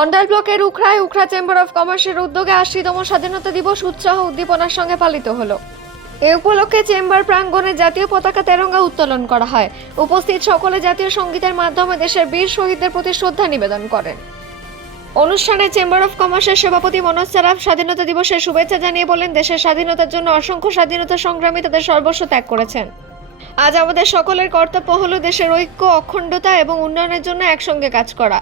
অন্ডাল ব্লকের উখড়ায় Ukhra chamber of কমার্সের উদ্যোগে ৮০তম স্বাধীনতা দিবস উৎসাহ উদ্দীপনার সঙ্গে পালিত হলো। এ উপলক্ষে চেম্বার প্রাঙ্গণে জাতীয় পতাকা তেরঙ্গা উত্তোলন করা হয়। উপস্থিত সকলে জাতীয় সঙ্গীতের মাধ্যমে দেশের বীর শহীদদের প্রতি শ্রদ্ধা নিবেদন করেন। অনুষ্ঠানে চেম্বার অফ কমার্সের সভাপতি মনোজ সারাফ স্বাধীনতা দিবসের শুভেচ্ছা জানিয়ে বলেন, দেশের স্বাধীনতার জন্য অসংখ্য স্বাধীনতা সংগ্রামী তাদের সর্বস্ব ত্যাগ করেছেন। আজ আমাদের সকলের কর্তব্য হলো দেশের ঐক্য, অখণ্ডতা এবং উন্নয়নের জন্য একসঙ্গে কাজ করা।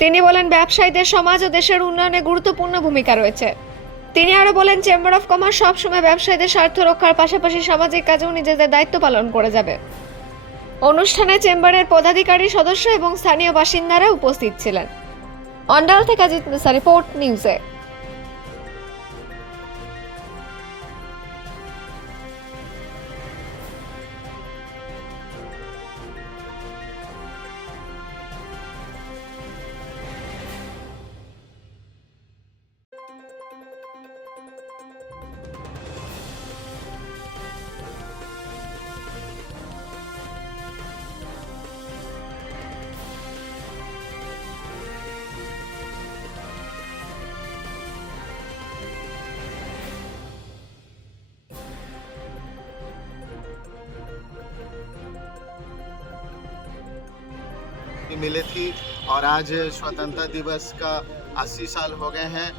তিনি বলেন, ব্যবসায়ীদের সমাজ ও দেশের উন্নয়নে গুরুত্বপূর্ণ ভূমিকা রয়েছে। তিনি আরো বলেন, চেম্বার অফ কমার্স সবসময় ব্যবসায়ীদের স্বার্থ রক্ষার পাশাপাশি সামাজিক কাজেও নিজেদের দায়িত্ব পালন করে যাবে। অনুষ্ঠানে চেম্বারের পদাধিকারী, সদস্য এবং স্থানীয় বাসিন্দারা উপস্থিত ছিলেন। অন্ডাল থেকে অজিত মিশ্রা, রিপোর্ট নিউজে। मिली थी और आज स्वतंत्रता दिवस का 80 साल हो गए हैं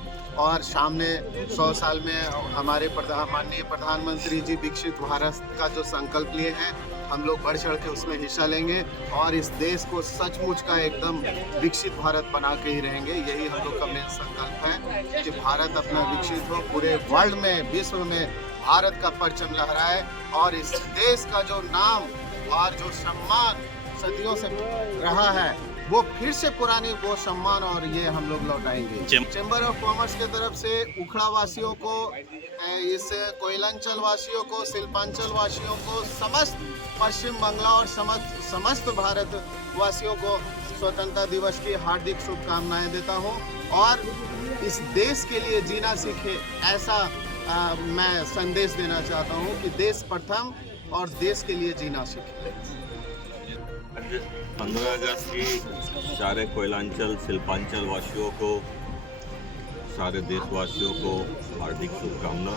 और सामने 100 साल में हमारे माननीय प्रधानमंत्री जी विकसित भारत का जो संकल्प लिए हैं, हम लोग बढ़ चढ़ के उसमें हिस्सा लेंगे और इस देश को सचमुच का एकदम विकसित भारत बना के ही रहेंगे। यही हम लोग का मेन संकल्प है कि भारत अपना विकसित हो, पूरे वर्ल्ड में, विश्व में भारत का परचम लहराए और इस देश का जो नाम और जो सम्मान सदियों से रहा है वो फिर से पुरानी वो सम्मान और ये हम लोग लौटाएंगे। चैम्बर ऑफ कॉमर्स के तरफ से उखड़ा वासियों को, इस कोयलांचल वासियों को, शिल्पांचल वासियों को, समस्त पश्चिम बांग्ला और समस्त भारत वासियों को स्वतंत्रता दिवस की हार्दिक शुभकामनाएं देता हूं और इस देश के लिए जीना सीखे, ऐसा मैं संदेश देना चाहता हूं कि देश प्रथम और देश के लिए जीना सीखे। आज 15 अगस्त की सारे कोयलांचल, शिल्पांचल वासियों को, सारे देशवासियों को हार्दिक शुभकामना।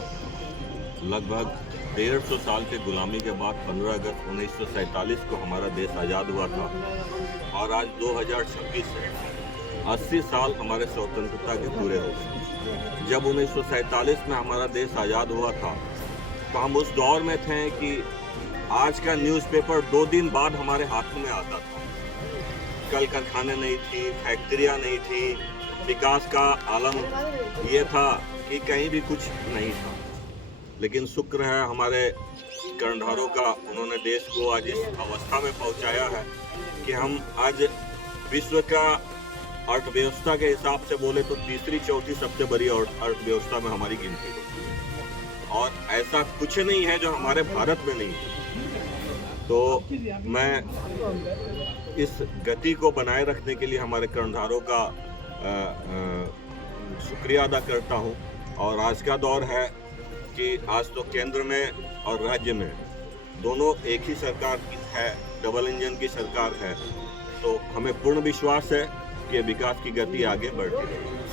लगभग 150 साल के गुलामी के बाद 15 अगस्त 1947 को हमारा देश आज़ाद हुआ था और आज 2026 है, 80 साल हमारे स्वतंत्रता के पूरे हो गए। जब 1947 में हमारा देश आज़ाद हुआ था तो हम उस दौर में थे कि आज का न्यूज़पेपर 2 दिन बाद हमारे हाथों में आता था। कल कारखाने नहीं थी, फैक्ट्रियाँ नहीं थी, विकास का आलम ये था कि कहीं भी कुछ नहीं था। लेकिन शुक्र है हमारे कर्णधारों का, उन्होंने देश को आज इस अवस्था में पहुंचाया है कि हम आज विश्व का अर्थव्यवस्था के हिसाब से बोले तो तीसरी चौथी सबसे बड़ी अर्थव्यवस्था में हमारी गिनती होती है और ऐसा कुछ नहीं है जो हमारे भारत में नहीं है। तो मैं इस गति को बनाए रखने के लिए हमारे कर्णधारों का शुक्रिया अदा करता हूं और आज का दौर है कि आज तो केंद्र में और राज्य में दोनों एक ही सरकार की है, डबल इंजन की सरकार है। तो हमें पूर्ण विश्वास है कि विकास की गति आगे बढ़ती रहेगी।